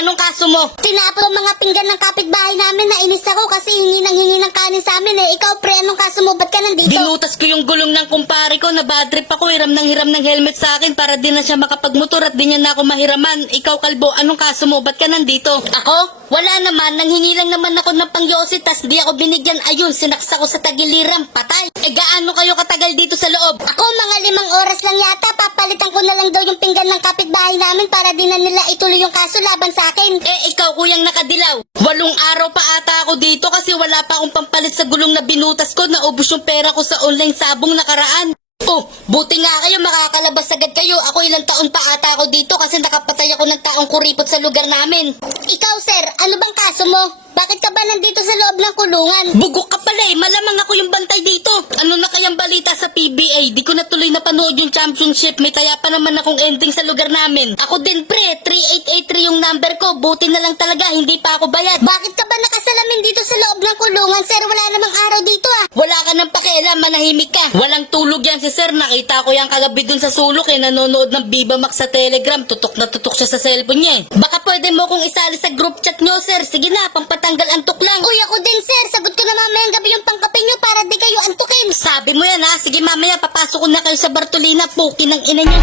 anong kaso mo? Tinapon ang mga pinggan ng kapitbahay namin na inis ako kasi hingi ng kanin sa amin eh. Ikaw pre, anong kaso mo? Ba't ka nandito? Dinutas ko yung gulong ng kumpare ko na bad trip ako. Hiram ng helmet sa akin para di na siya makapagmotor at di niya na ako mahiraman. Ikaw kalbo, anong kaso mo? Ba't ka nandito? Ako? Wala naman. Nanghingi lang naman ako ng pangyosi tas di ako binigyan. Ayun, sinaksa ko sa tagiliran. Patay. Gaano kayo katagal dito sa loob? Ako mga 5 oras lang yata. Papalitan ko na lang daw yung pinggan ng kapitbahay namin para di na nila ituloy yung kaso laban sa akin. Ikaw kuyang nakadilaw. 8 araw pa ata ako dito kasi wala pa akong pampalit sa gulong na binutas ko. Naubos yung pera ko sa online sabong nakaraan. Oh, buti nga kayo, makakalabas agad kayo. Ako ilang taon pa ata ako dito kasi nakapatay ako ng taong kuripot sa lugar namin. Ikaw sir, ano bang kaso mo? Bakit ka ba nandito sa loob ng kulungan? Bugok ka pala eh, malamang ako yung bantay dito. Ano na kayang balita sa PBA? Di ko na tuloy napanood yung championship. May taya pa naman akong ending sa lugar namin. Ako din pre, 3883 yung number ko. Buti na lang talaga, hindi pa ako bayad. Bakit ka ba nakasalamin dito sa loob ng kulungan sir? Wala namang araw dito ah. Wala ka ng pakialam, manahimik ka. Walang tulog yan si sir. Nakita ko yung kagabi dun sa sulok eh. Nanonood ng Viva Max sa Telegram. Tutok na tutok siya sa cellphone niya eh. Baka pwede mo kong isali sa group chat nyo sir. Sige na, pampatanggal antok lang. Uy ako din sir, sagot ko na mamayang gabi yung pangkape nyo para di kayo antukin. Sabi mo yan ha. Sige mamaya, papasok ko na kayo sa Bartolina. Puki ng ina nyo.